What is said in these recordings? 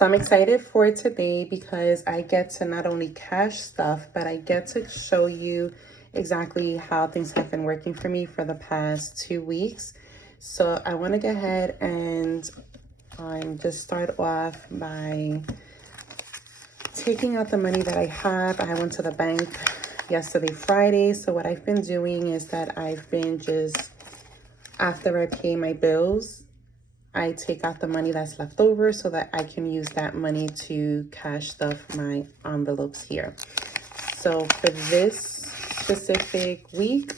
So I'm excited for today because I get to not only cash stuff, but I get to show you exactly how things have been working for me for the past 2 weeks. So I want to go ahead and just start off by taking out the money that I have. I went to the bank yesterday, Friday. So what I've been doing is that I've been just, after I pay my bills, I take out the money that's left over so that I can use that money to cash stuff my envelopes here. So for this specific week,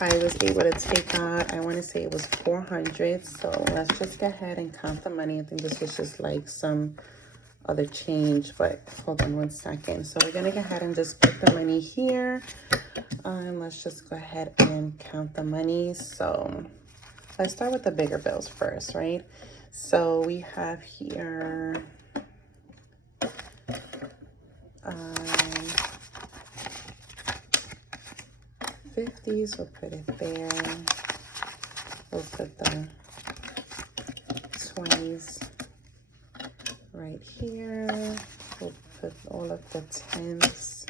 I was able to take out, I want to say it was 400. So let's just go ahead and count the money. I think this was just like some other change, but hold on one second. So we're going to go ahead and just put the money here. And let's just go ahead and count the money. So let's start with the bigger bills first, right? So we have here 50s, we'll put it there. We'll put the 20s right here. We'll put all of the 10s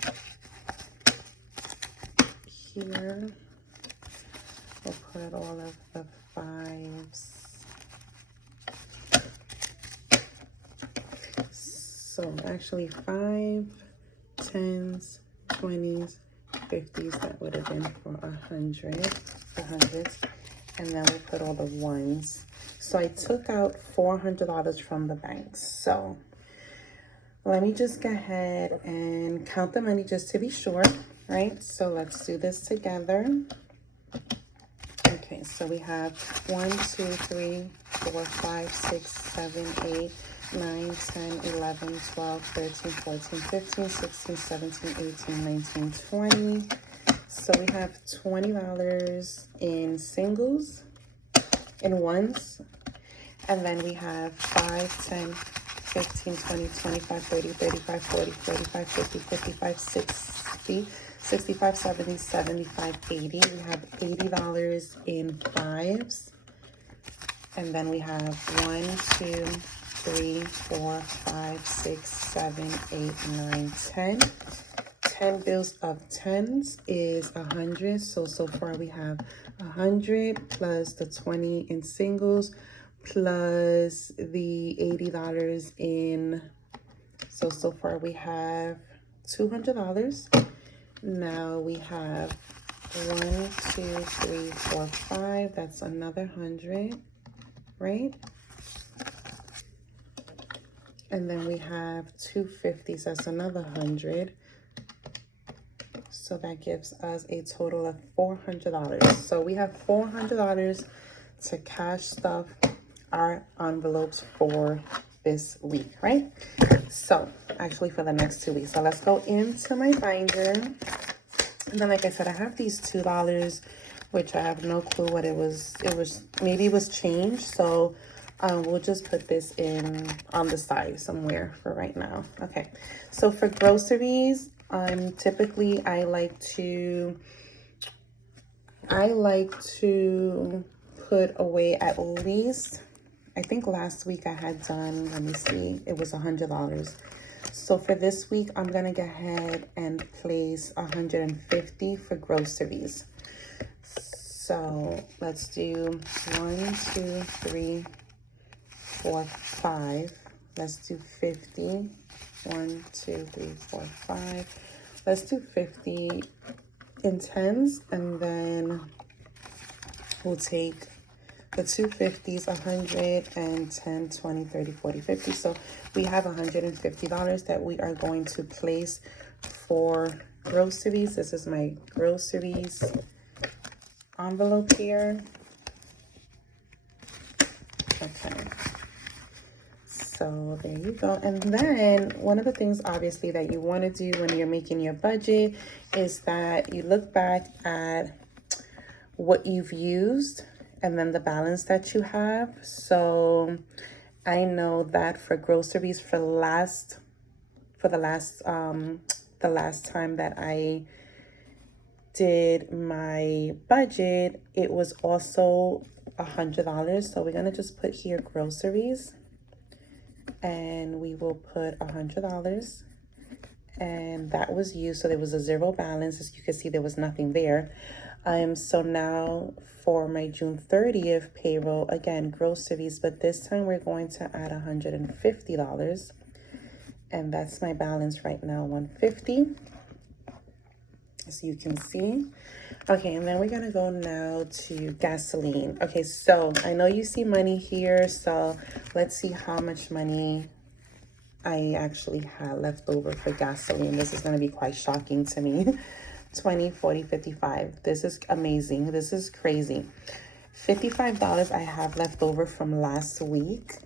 here. We'll put all of the 5s. So actually 5, 10s, 20s, 50s, that would have been for 100, the hundreds. And then we put all the ones. So I took out $400 from the bank. So let me just go ahead and count the money just to be sure, right? So let's do this together. Okay, so we have 1, 2, 3, 4, 5, 6, 7, 8, 9, 10, 11, 12, 13, 14, 15, 16, 17, 18, 19, 20. So we have $20 in singles, in ones, and then we have 5, 10, 15, 20, 25, 30, 35, 40, 45, 50, 55, 60, 65, 70, 75, 80. We have $80 in 5s. And then we have 1, 2, 3, 4, 5, 6, 7, 8, 9, 10. 10 bills of 10s is 100. So far we have 100 plus the 20 in singles plus the $80 in. So far we have $200. Now we have 1, 2, 3, 4, 5. That's another 100, right? And then we have 250s. That's another 100. So that gives us a total of $400. So we have $400 to cash stuff our envelopes for this week, right? So actually for the next 2 weeks. So let's go into my binder. And then, like I said, I have these $2, which I have no clue what it was. Maybe it was changed. So we'll just put this in on the side somewhere for right now. Okay. So for groceries, typically I like to put away at least, I think last week I had done, let me see, it was $100. So for this week, I'm gonna go ahead and place 150 for groceries. So let's do 1, 2, 3, 4, 5. Let's do 50. 1, 2, 3, 4, 5. Let's do 50 in 10s, and then we'll take the 250s, 100, and 10, 20, 30, 40, 50. So we have $150 that we are going to place for groceries. This is my groceries envelope here. Okay. So there you go. And then one of the things obviously that you want to do when you're making your budget is that you look back at what you've used and then the balance that you have. So I know that for groceries for the last time that I did my budget, it was also $100. So we're gonna just put here groceries. and we will put $100, and that was used, so there was a zero balance. As you can see, there was nothing there. So now for my June 30th payroll, again, groceries, but this time we're going to add $150, and that's my balance right now, 150, as you can see. Okay, and then we're gonna go now to gasoline. Okay, so I know you see money here, so let's see how much money I actually had left over for gasoline. This is gonna be quite shocking to me. 20, 40, 55. This is amazing. This is crazy. $55 I have left over from last week.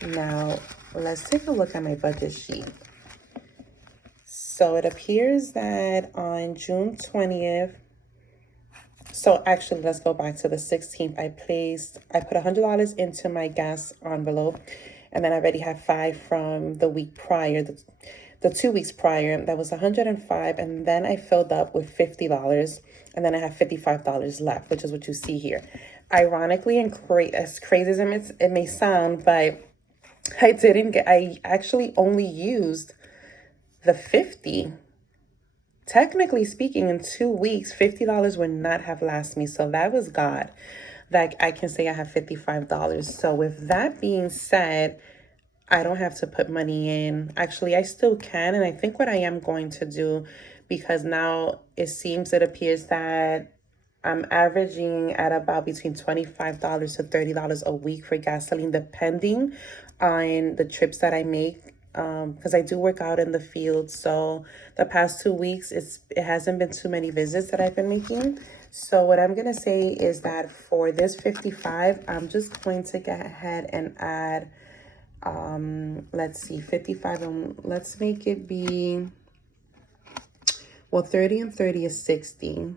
Now, let's take a look at my budget sheet. So it appears that on June 20th, so actually, let's go back to the 16th. I put $100 into my gas envelope, and then I already had $5 from the week prior, the 2 weeks prior. That was $105, and then I filled up with $50, and then I have $55 left, which is what you see here. Ironically, and as crazy as it may sound, but I actually only used the 50. Technically speaking, in 2 weeks, $50 would not have lasted me. So that was God that I can say I have $55. So with that being said, I don't have to put money in. Actually, I still can. And I think what I am going to do, because now it appears that I'm averaging at about between $25 to $30 a week for gasoline, depending on the trips that I make. Because I do work out in the field, so the past 2 weeks it hasn't been too many visits that I've been making. So what I'm gonna say is that for this 55, I'm just going to go ahead and add let's see, 55, and let's make it be, well, 30 and 30 is 60.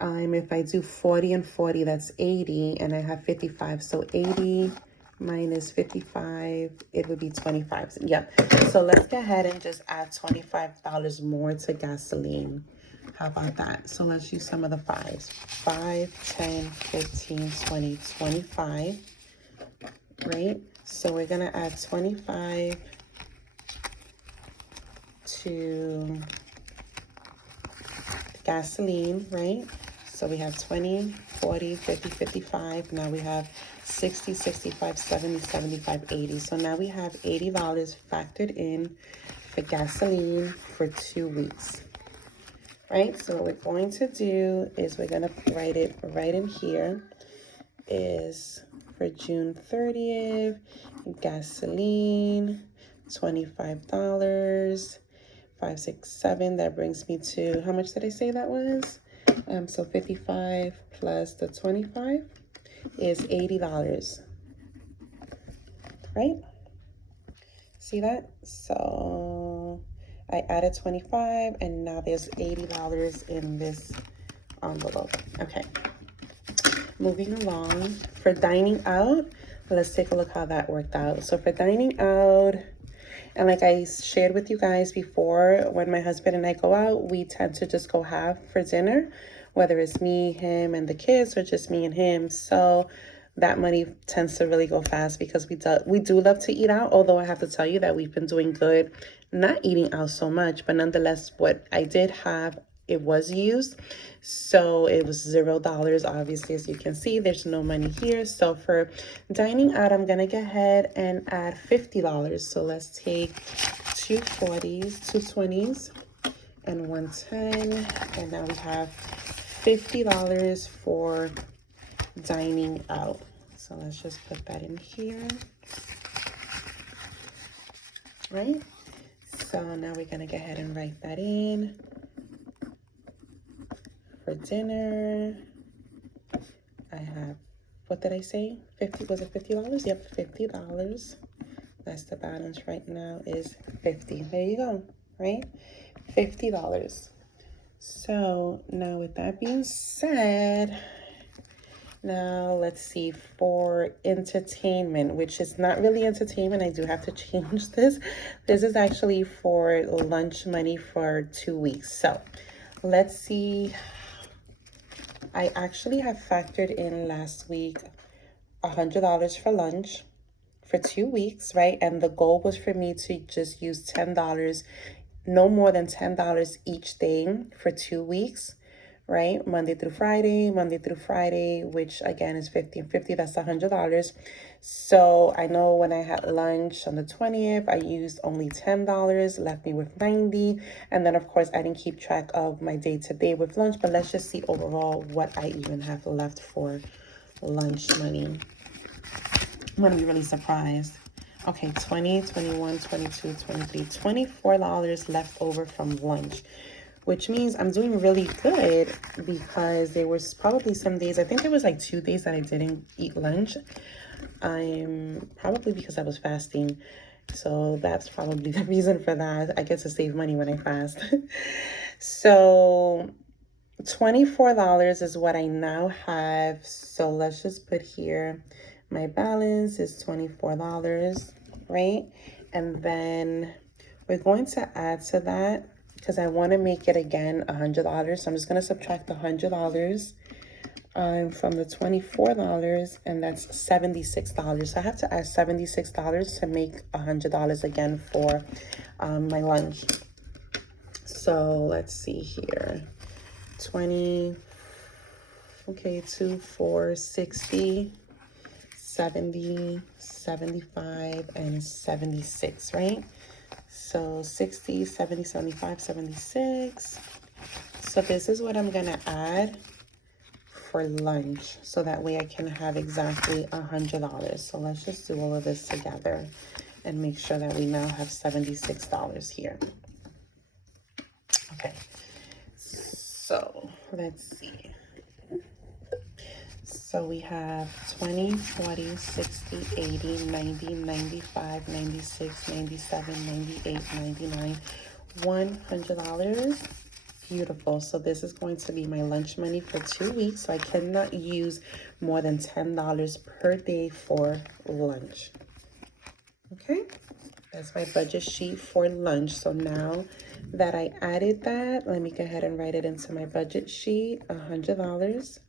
If I do 40 and 40, that's 80, and I have 55, so 80 minus 55, it would be 25. Yep. So let's go ahead and just add $25 more to gasoline. How about that? So let's use some of the fives. 5, 10, 15, 20, 25. Right? So we're gonna add 25 to gasoline, right? So we have 20, 40, 50, 55. Now we have 60, 65, 70, 75, 80. So now we have $80 factored in for gasoline for 2 weeks, right? So what we're going to do is we're going to write it right in here. Is for June 30th, gasoline, $25, 5, 6, 7. That brings me to, how much did I say that was? So 55 plus the 25 is $80, right? See that? So I added 25, and now there's $80 in this envelope. Okay. Moving along, for dining out, let's take a look how that worked out. So for dining out, and like I shared with you guys before, when my husband and I go out, we tend to just go half for dinner, whether it's me, him, and the kids, or just me and him. So that money tends to really go fast because we do love to eat out, although I have to tell you that we've been doing good not eating out so much, but nonetheless, what I did have, it was used. So it was $0, obviously, as you can see, there's no money here. So for dining out, I'm gonna go ahead and add $50. So let's take 2 40s, 2 20s, and 110, and now we have $50 for dining out. So let's just put that in here, right? So now we're gonna go ahead and write that in. For dinner, I have, what did I say? 50, was it $50? Yep, $50. That's the balance right now, is 50. There you go, right? $50. So now with that being said, now let's see, for entertainment, which is not really entertainment, I do have to change this. This is actually for lunch money for 2 weeks. So let's see. I actually have factored in last week $100 for lunch for 2 weeks, right? And the goal was for me to just use $10, no more than $10 each day for 2 weeks, right? Monday through Friday, which again is 50 and 50, that's $100. So I know when I had lunch on the 20th, I used only $10, left me with 90. And then of course I didn't keep track of my day-to-day with lunch, but let's just see overall what I even have left for lunch money. I'm gonna be really surprised. Okay, 20, 21, 22, 23, $24 left over from lunch, which means I'm doing really good because there was probably some days, I think there was like 2 days that I didn't eat lunch. I'm probably because I was fasting. So that's probably the reason for that. I get to save money when I fast. So $24 is what I now have. So let's just put here, my balance is $24, right? And then we're going to add to that because I want to make it again $100. So I'm just going to subtract the $100 from the $24, and that's $76. So I have to add $76 to make $100 again for my lunch. So let's see here. 20, okay, 2, 4, 60, 70, 75, and 76, right? So 60, 70, 75, 76. So this is what I'm gonna add for lunch, so that way I can have exactly $100. So let's just do all of this together and make sure that we now have $76 here. Okay, so let's see. So we have 20, 40, 60, 80, 90, 95, 96, 97, 98, 99, $100. Beautiful. So this is going to be my lunch money for 2 weeks. So I cannot use more than $10 per day for lunch. Okay, that's my budget sheet for lunch. So now that I added that, let me go ahead and write it into my budget sheet. $100.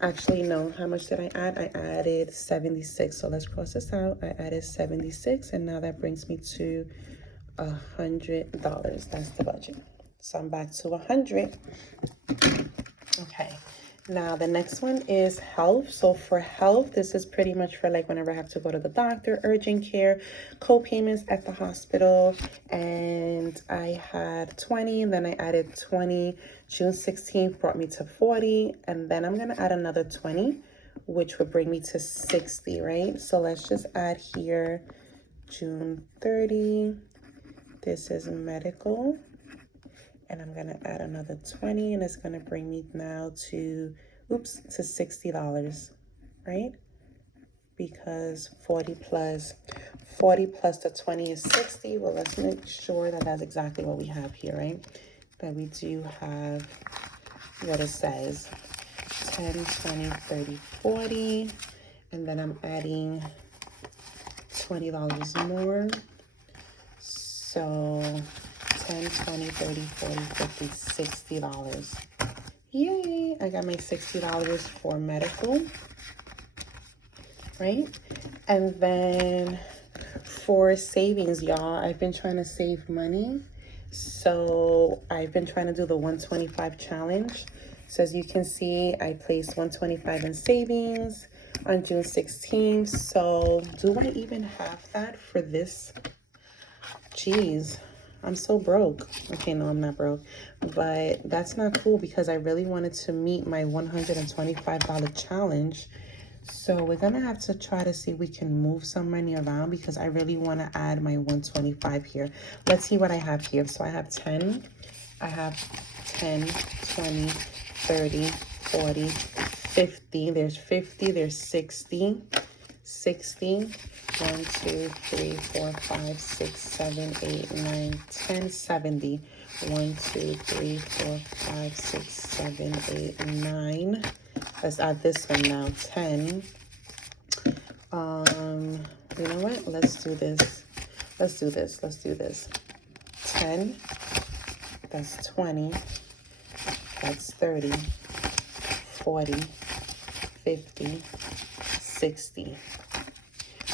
Actually, no, how much did I add? I added 76. So let's cross this out. I added 76, and now that brings me to $100. That's the budget. So I'm back to 100. Okay, now the next one is health. So for health, this is pretty much for like whenever I have to go to the doctor, urgent care, co-payments at the hospital. And I had 20, and then I added 20. June 16th brought me to 40, and then I'm gonna add another 20, which would bring me to 60, right? So let's just add here June 30. This is medical. And I'm gonna add another 20, and it's gonna bring me now to, to $60, right? Because 40 plus the 20 is 60. Well, let's make sure that that's exactly what we have here, right? That we do have what it says, 10, 20, 30, 40. And then I'm adding $20 more. So 10, 20, 30, 40, 50, $60. Yay! I got my $60 for medical, right? And then for savings, y'all, I've been trying to save money. So I've been trying to do the 125 challenge. So as you can see, I placed 125 in savings on June 16th. So do I even have that for this? Jeez, I'm so broke. Okay, no, I'm not broke, but that's not cool because I really wanted to meet my $125 challenge. So we're gonna have to try to see if we can move some money around because I really want to add my 125 here. Let's see what I have here. So I have 10, I have 10, 20, 30, 40, 50. There's 50, there's 60, 60. 1, 2, 3, 4, 5, 6, 7, 8, 9, 10, 70. 1, 2, 3, 4, 5, 6, 7, 8, 9. Let's add this one now. 10. You know what? Let's do this. Let's do this. Let's do this. 10. That's 20. That's 30. 40. 50. 60.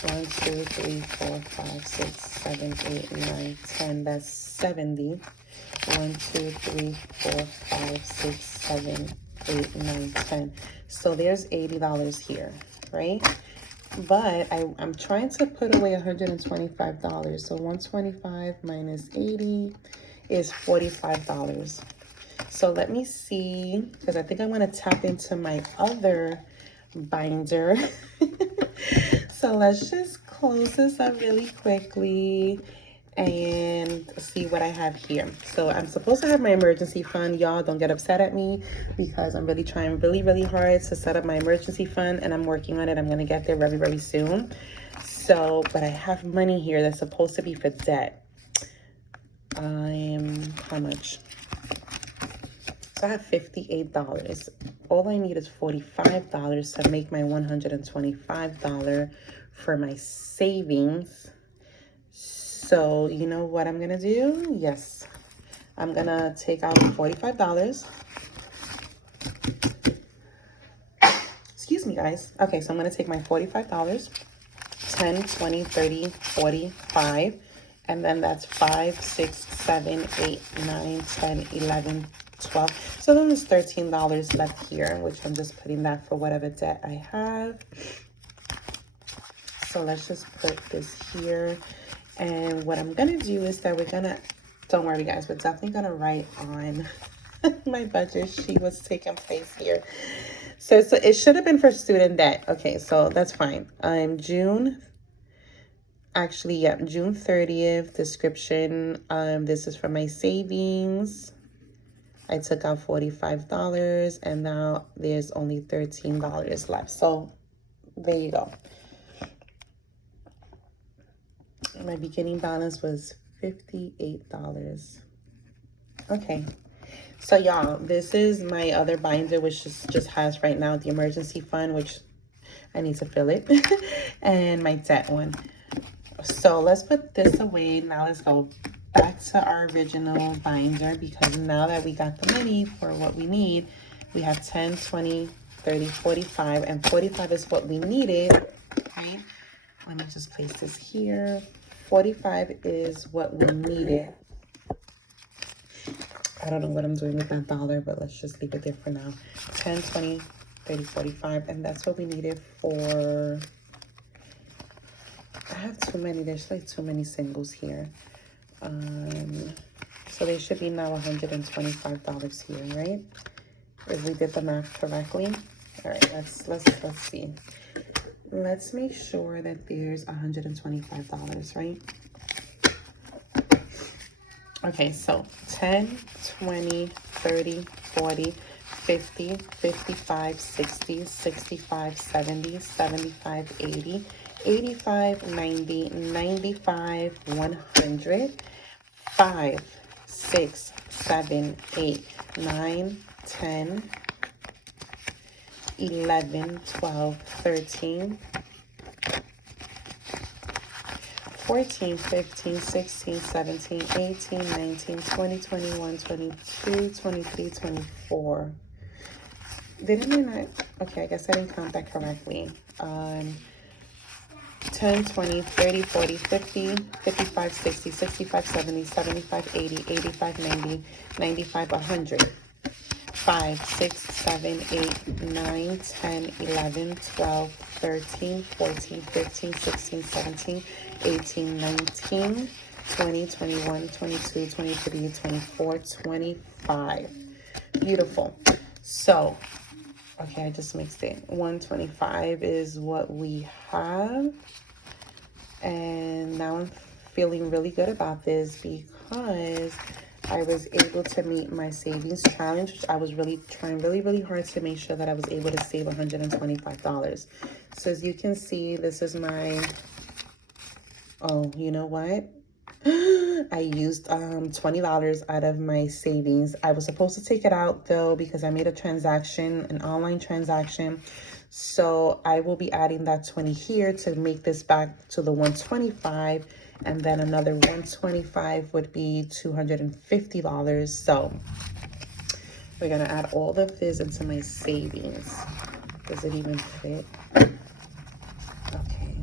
1, 2, 3, 4, 5, 6, 7, 8, 9, 10. That's 70. 1, 2, 3, 4, 5, 6, 7, 8, 9, 10. So there's $80 here, right? But I'm trying to put away $125. So 125 minus 80 is $45. So let me see, because I think I'm going to tap into my other binder. So let's just close this up really quickly and see what I have here. So I'm supposed to have my emergency fund. Y'all don't get upset at me because I'm really trying really hard to set up my emergency fund, and I'm working on it. I'm going to get there very soon. So, but I have money here that's supposed to be for debt. How much? So I have $58. All I need is $45 to make my $125 for my savings. So you know what I'm gonna do? Yes, I'm gonna take out $45. Excuse me, guys. Okay, so I'm gonna take my $45, 10, 20, 30, 45, and then that's 5, 6, 7, 8, 9, 10, 11, 12. So then there's $13 left here, which I'm just putting that for whatever debt I have. So let's just put this here. And what I'm gonna do is that don't worry guys, we're definitely gonna write on my budget sheet what's taking place here. So it should have been for student debt. Okay, so that's fine. June 30th description. This is for my savings. I took out $45 and now there's only $13 left. So there you go. My beginning balance was $58. Okay. So y'all, this is my other binder, which just has right now the emergency fund, which I need to fill it, and my debt one. So let's put this away. Now let's go back to our original binder, because now that we got the money for what we need, we have 10, 20, 30, 45, and 45 is what we needed, right? Let me just place this here. 45 is what we needed. I don't know what I'm doing with that dollar, but let's just leave it there for now. 10, 20, 30, 45, and that's what we needed for... I have too many. There's like too many singles here. So they should be now $125 here, right? If we did the math correctly. All right, let's see. Let's make sure that there's $125, right? Okay, so 10, 20, 30, 40, 50, 55, 60, 65, 70, 75, 80, 85, 90, 95, 100, 5, 6, 7, 8, 9, 10, 11, 12, 13, 14, 15, 16, 17, 18, 19, 20, 21, 22, 23, 24. Didn't I not? Okay, I guess I didn't count that correctly. 10, 20, 30, 40, 50, 55, 60, 65, 70, 75, 80, 85, 90, 95, 100. 5, 6, 7, 8, 9, 10, 11, 12, 13, 14, 15, 16, 17, 18, 19, 20, 21, 22, 23, 24, 25. Beautiful. So, okay, I just mixed it. 125 is what we have. And now I'm feeling really good about this because I was able to meet my savings challenge, which I was really trying really hard to make sure that I was able to save $125. So as you can see, this is my, oh, you know what? I used $20 out of my savings. I was supposed to take it out though because I made a transaction, an online transaction. So I will be adding that 20 here to make this back to the 125, and then another 125 would be $250. So we're gonna add all of this into my savings. Does it even fit? Okay.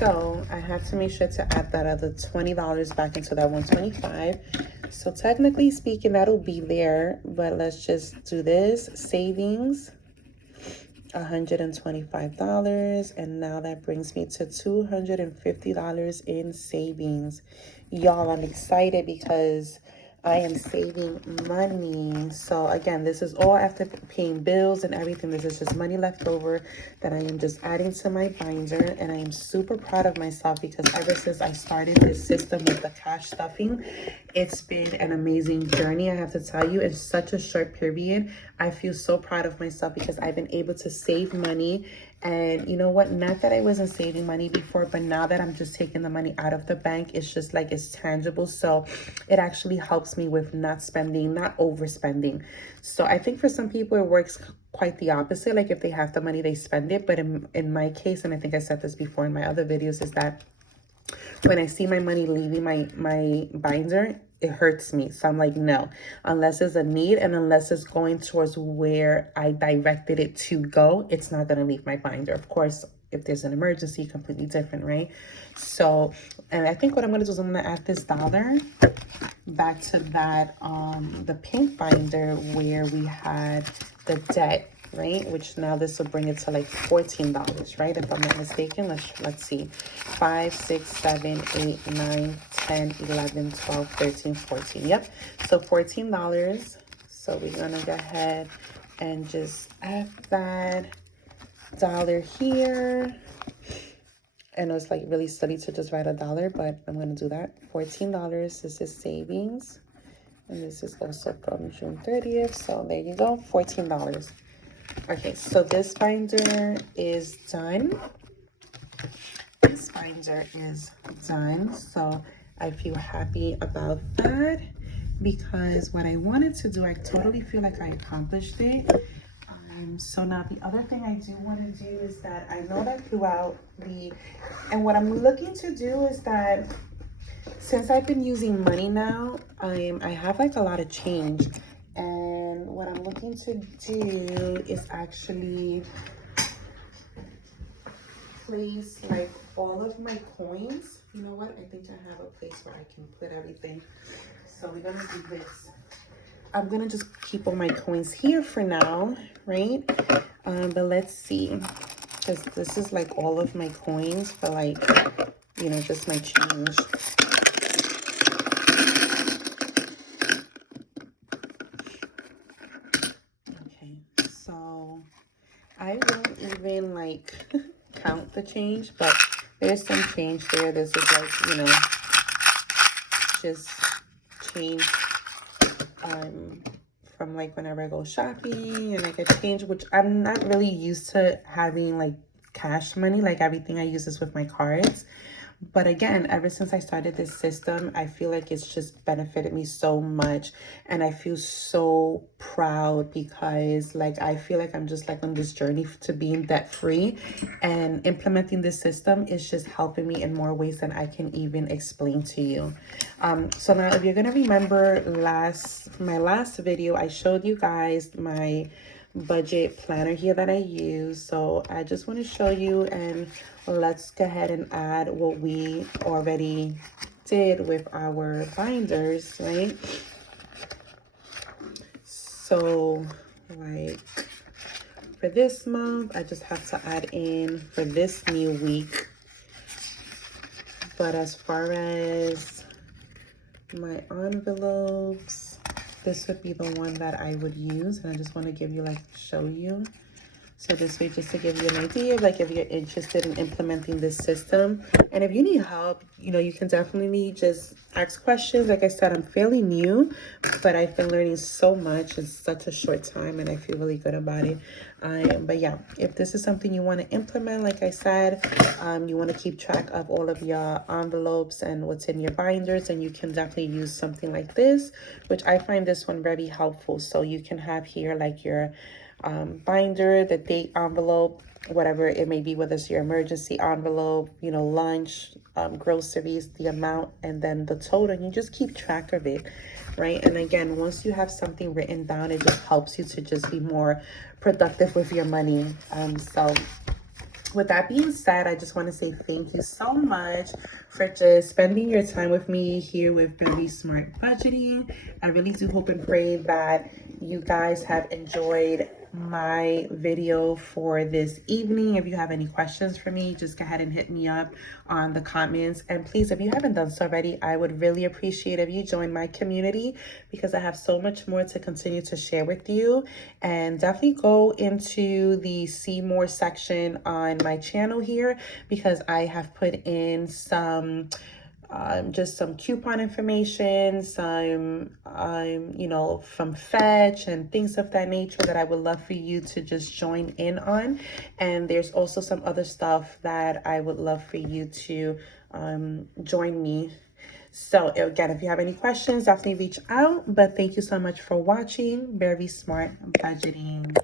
So I have to make sure to add that other $20 back into that 125. So technically speaking, that'll be there, but let's just do this. Savings, $125, and now that brings me to $250 in savings. Y'all, I'm excited because I am saving money. So again, this is all after paying bills and everything. This is just money left over that I am just adding to my binder, and I am super proud of myself because ever since I started this system with the cash stuffing, it's been an amazing journey. I have to tell you, in such a short period, I feel so proud of myself because I've been able to save money. And you know what, not that I wasn't saving money before, but now that I'm just taking the money out of the bank, it's just like it's tangible. So it actually helps me with not spending, not overspending. So I think for some people it works quite the opposite. Like if they have the money, they spend it. But in my case, and I think I said this before in my other videos, is that when I see my money leaving my binder, it hurts me. So I'm like, no, unless it's a need and unless it's going towards where I directed it to go, it's not going to leave my binder. Of course, if there's an emergency, completely different, right? So, and I think what I'm going to do is I'm going to add this dollar back to that, the pink binder where we had the debt, right? Which now this will bring it to like $14, right? If I'm not mistaken. Let's see. 5, 6, 7, 8, 9, 10, 11, 12, 13, 14. Yep. So $14. So we're gonna go ahead and just add that dollar here. And it was like really silly to just write a dollar, but I'm gonna do that. $14. This is savings. And this is also from June 30th. So there you go, $14. Okay, so this binder is done. This binder is done. So I feel happy about that because what I wanted to do, I totally feel like I accomplished it. So now the other thing I do want to do is that I know that throughout and what I'm looking to do is that since I've been using money now, I have like a lot of change. And what I'm looking to do is actually place like all of my coins. You know what? I think I have a place where I can put everything. So we're gonna do this. I'm gonna just keep all my coins here for now, right? But let's see, because this is like all of my coins for like, you know, just my change. Okay, so I won't even like count the change, but there's some change there. This is like, you know, just change from like whenever I go shopping, and I get change, which I'm not really used to having like cash money. Like everything I use is with my cards. But again, ever since I started this system, I feel like it's just benefited me so much. And I feel so proud because like, I feel like I'm just like on this journey to being debt free, and implementing this system is just helping me in more ways than I can even explain to you. So now if you're going to remember my last video, I showed you guys my budget planner here that I use. So I just want to show you, and let's go ahead and add what we already did with our binders, right? So like for this month, I just have to add in for this new week. But as far as my envelopes, this would be the one that I would use, and I just want to give you, like, show you. So this way, just to give you an idea of, like, if you're interested in implementing this system, and if you need help, you know, you can definitely just ask questions. Like I said, I'm fairly new, but I've been learning so much in such a short time, and I feel really good about it. But yeah, if this is something you want to implement, like I said, you want to keep track of all of your envelopes and what's in your binders, and you can definitely use something like this, which I find this one very helpful. So you can have here like your binder, the date envelope, whatever it may be, whether it's your emergency envelope, you know, lunch, groceries, the amount, and then the total. You just keep track of it, right? And again, once you have something written down, it just helps you to just be more productive with your money. So with that being said, I just want to say thank you so much for just spending your time with me here with Very Smart Budgeting. I really do hope and pray that you guys have enjoyed my video for this evening. If you have any questions for me, just go ahead and hit me up on the comments. And please, if you haven't done so already, I would really appreciate if you join my community, because I have so much more to continue to share with you. And definitely go into the see more section on my channel here, because I have put in some just some coupon information, some you know, from Fetch and things of that nature that I would love for you to just join in on. And there's also some other stuff that I would love for you to join me. So again, if you have any questions, definitely reach out. But thank you so much for watching Very Smart Budgeting.